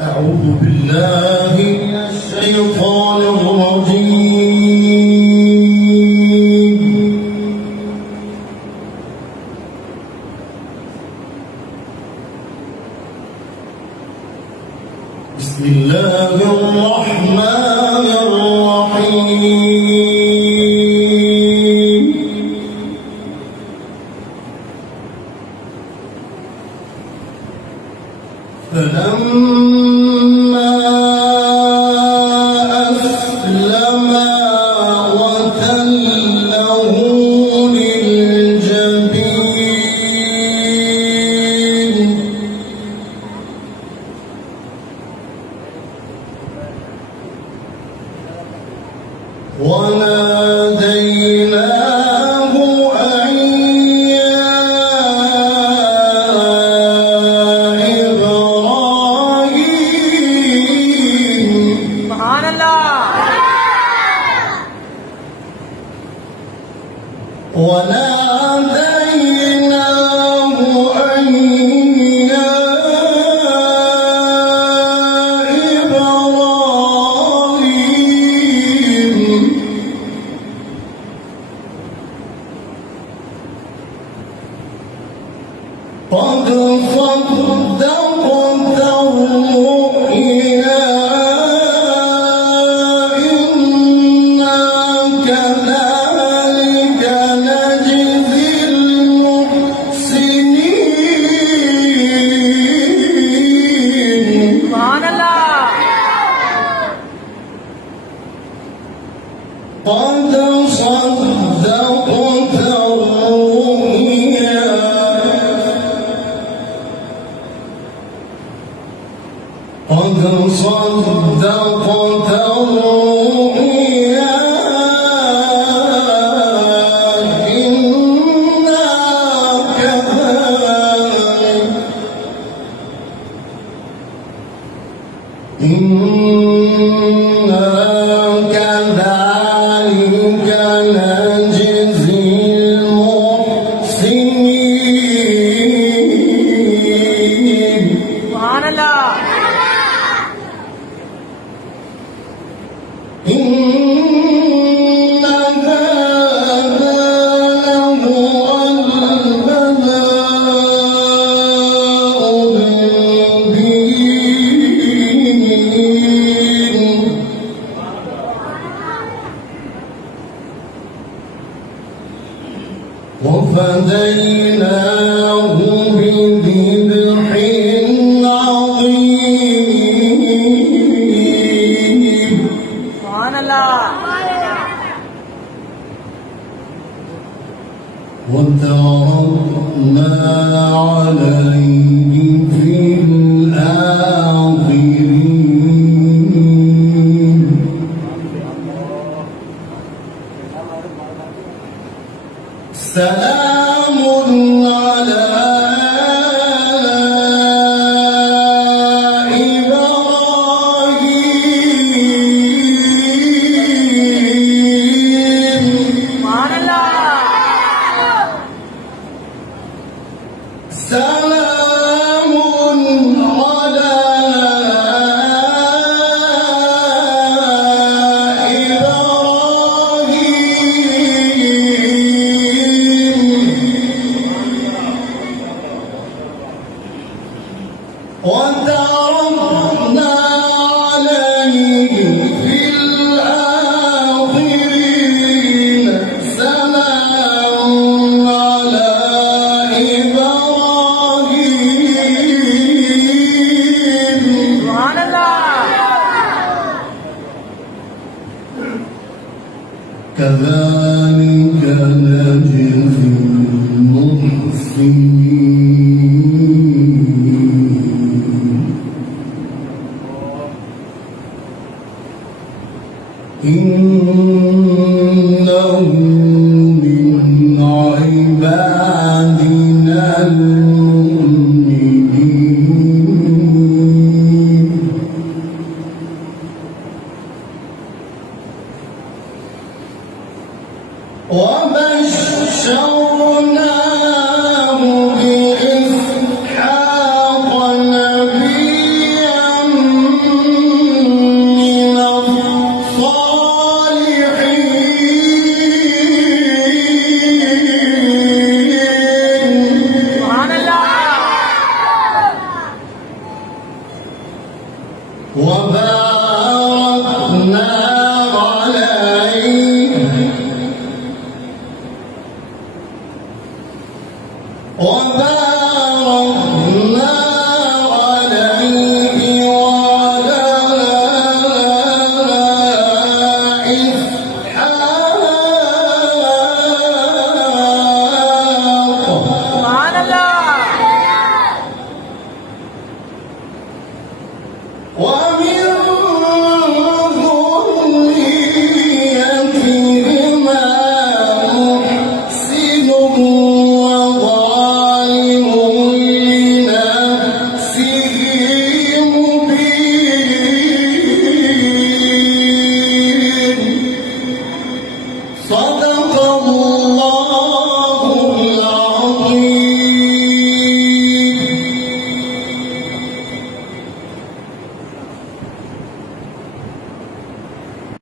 أعوذ بالله من الشيطان الرجيم. بسم الله الرحمن الرحيم. فلما أسلما وتله للجبين وناديناه أن يا إبراهيم. سبحان الله. وناديناه أن يا إبراهيم. قد صدقت الرؤيا إنا كذلك نجزي المحسنين. سبحان الله. قد صدقت الرؤيا قد صدقت الرؤيا إنا كذلك نجزي المحسنين. سبحان الله. إن هذا لهو البلاء المبين. وفديناه بذبح عظيم. سبحان الله. وتركنا عليه في الآخرين. سلام على إبراهيم. سبحان الله. سلام على إبراهيم. وتركنا عليه في الآخرين. سلام على إبراهيم. سبحان الله. كذلك نجزي المحسنين. إنه من عبادنا المؤمنين. وبشرناه وباركنا عليه وباركنا عليه وعلى إسحاق سبحان الله وباركنا